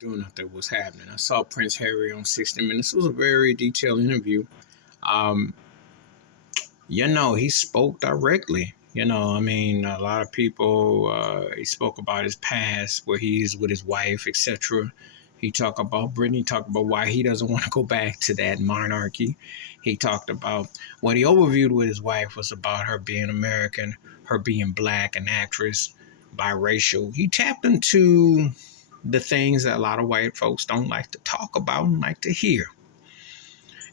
doing nothing was happening. I saw Prince Harry on 60 Minutes. It was a very detailed interview. Um, he spoke directly. I mean, a lot of people, he spoke about his past, where he's with his wife, etc. He talked about Britain. He talked about why he doesn't want to go back to that monarchy. He talked about what he overviewed with his wife was about her being American, her being black, an actress, biracial. He tapped into the things that a lot of white folks don't like to talk about and like to hear.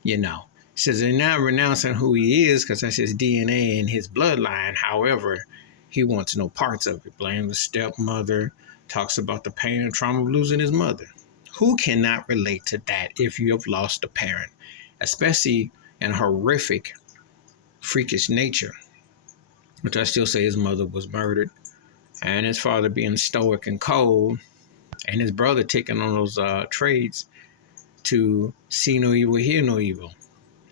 you know. He says they're not renouncing who he is because that's his DNA and his bloodline. However, he wants no parts of it. Blames the stepmother, talks about the pain and trauma of losing his mother. Who cannot relate to that if you have lost a parent, especially in horrific, freakish nature? Which I still say his mother was murdered, and his father being stoic and cold, and his brother taking on those trades to see no evil, hear no evil.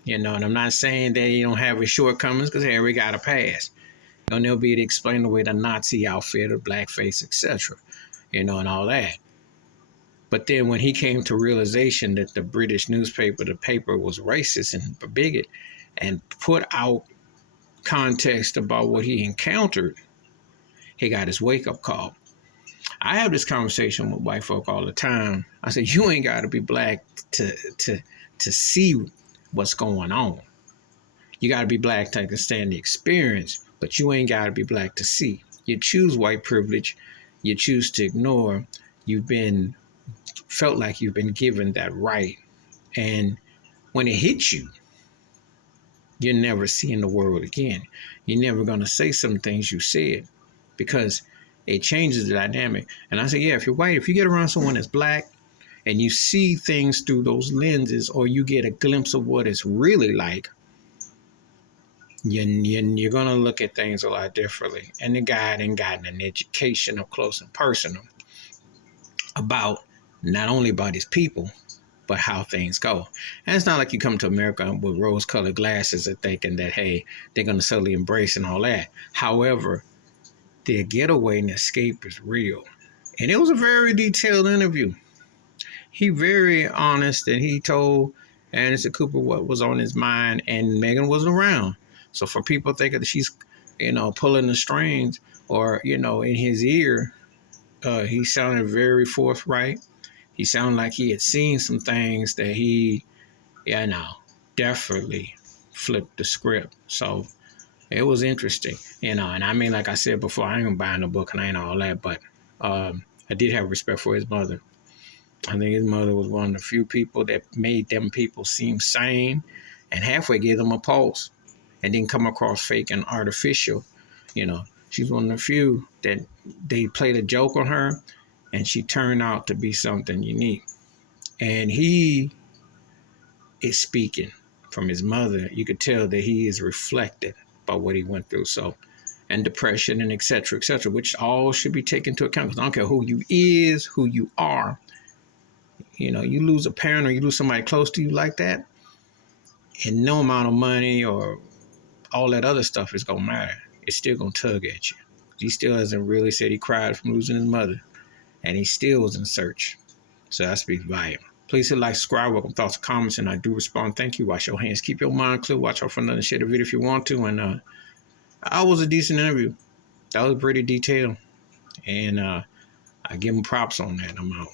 And I'm not saying that he don't have his shortcomings, because Harry got a pass. They'll be able to explain away the Nazi outfit or blackface, etc. And all that. But then when he came to realization that the British newspaper, the paper, was racist and a bigot, and put out context about what he encountered, he got his wake-up call. I have this conversation with white folk all the time. I say, you ain't got to be black to see what's going on. You got to be black to understand the experience, but you ain't got to be black to see. You choose white privilege. You choose to ignore. Felt like you've been given that right. And when it hits you, you're never seeing the world again. You're never going to say some things you said, because it changes the dynamic. And I say, yeah, if you're white, if you get around someone that's black and you see things through those lenses, or you get a glimpse of what it's really like, you're going to look at things a lot differently. And the guy done gotten an education up close and personal about not only about his people, but how things go. And it's not like you come to America with rose-colored glasses and thinking that, hey, they're going to suddenly embrace and all that. However, their getaway and escape is real. And it was a very detailed interview. He very honest, and he told Anderson Cooper what was on his mind, and Meghan wasn't around. So for people thinking that she's, pulling the strings or, in his ear, he sounded very forthright. He sounded like he had seen some things that he, definitely flipped the script. So it was interesting, and I mean, like I said before, I ain't gonna buy no book and I ain't all that, but I did have respect for his mother. I think his mother was one of the few people that made them people seem sane and halfway gave them a pulse and didn't come across fake and artificial. She's one of the few that they played a joke on her and she turned out to be something unique. And he is speaking from his mother. You could tell that he is reflected by what he went through. So, and depression and et cetera, which all should be taken into account. Because I don't care who you is, who you are. You lose a parent or you lose somebody close to you like that, and no amount of money or all that other stuff is going to matter. It's still going to tug at you. He still hasn't really said he cried from losing his mother, and he still was in search. So that speaks volume. Please hit like, subscribe, welcome thoughts and comments, and I do respond. Thank you. Wash your hands. Keep your mind clear. Watch out for another share the video if you want to. And that was a decent interview. That was pretty detailed. And I give him props on that. I'm out.